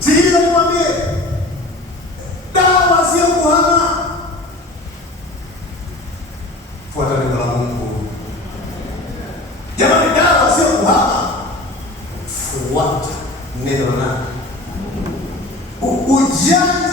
Sikiliza nikwambie, dawa sio kuhama. Fuata neno la Mungu. Jamani, dawa sio kuhama. Fuata neno la Mungu. Ujanja